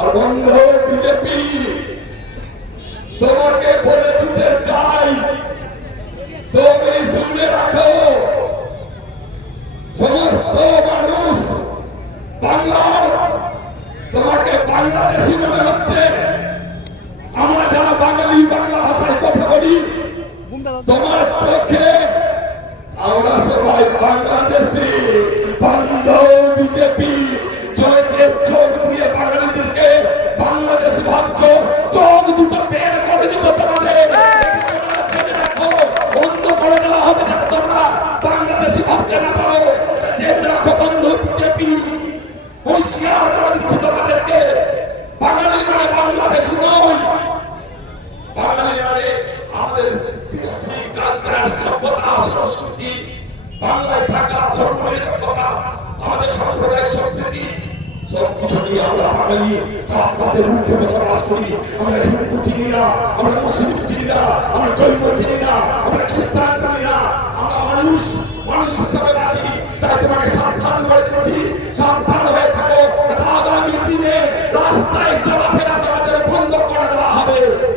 আর বন্ধ বিজেপি। তোমাকে বলে দিতে চাই তুমি শুনে রাখো সমস্ত মানুষ বাংলার তোমাকে বাংলাদেশি মনে হচ্ছে। আমরা যারা বাঙালি বাংলা ভাষায় কথা বলি তোমার চোখে আমরা সবাই বাংলাদেশি ভাবতে না পারো এটা রাখো বন্ধ বিজেপি। হুঁশিয়ার করে দিচ্ছি তোমাদেরকে বাঙালি মানে বাংলাদেশি নয়। বাঙালি মানে আমাদের কৃষ্টি, কালচার, সভ্যতা, সংস্কৃতি, বাংলায় থাকা, ধর্ম আমাদের সাম্প্রদায়িক সম্প্রীতি সবকিছু নিয়ে আমরা বাঙালি জাতপাতের ঊর্ধ্বে বসবাস করি। আমরা হিন্দু চিনি না আমরা মুসলিম চিনি না আমরা জৈন চিনি না মানুষ হিসাবে বাঁচি তাই